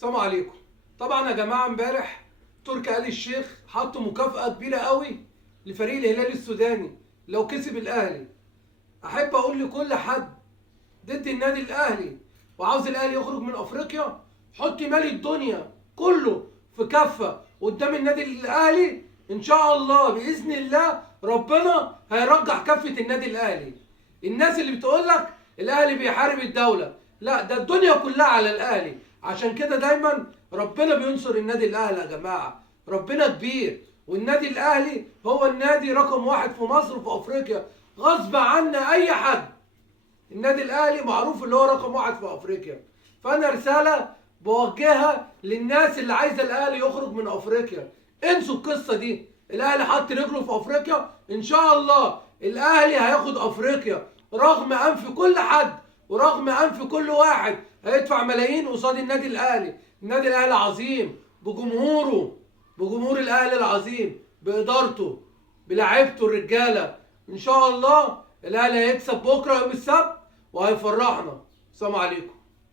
السلام عليكم. طبعا يا جماعه امبارح تركي آل الشيخ حطوا مكافأة كبيرة قوي لفريق الهلال السوداني لو كسب الاهلي. احب اقول لكل حد ضد النادي الاهلي وعاوز الاهلي يخرج من افريقيا، حط مال الدنيا كله في كفه قدام النادي الاهلي. ان شاء الله باذن الله ربنا هيرجح كفه النادي الاهلي. الناس اللي بتقول لك الاهلي بيحارب الدوله، لا ده الدنيا كلها على الاهلي. عشان كده دايما ربنا بينصر النادي الاهلي يا جماعه. ربنا كبير، والنادي الاهلي هو النادي رقم واحد في مصر وفي افريقيا غصب عنا اي حد. النادي الاهلي معروف اللي هو رقم واحد في افريقيا. فانا رساله بوجهها للناس اللي عايزه الاهلي يخرج من افريقيا، انسوا القصه دي. الاهلي حط رجله في افريقيا، ان شاء الله الاهلي هياخد افريقيا رغم انف كل حد ورغم انف كل واحد هيدفع ملايين قصاد النادي الاهلي. النادي الاهلي عظيم بجمهوره، بجمهور الاهلي العظيم، بادارته، بلاعيبته الرجاله. ان شاء الله الاهلي هيكسب بكره يوم السبت وهيفرحنا. السلام عليكم.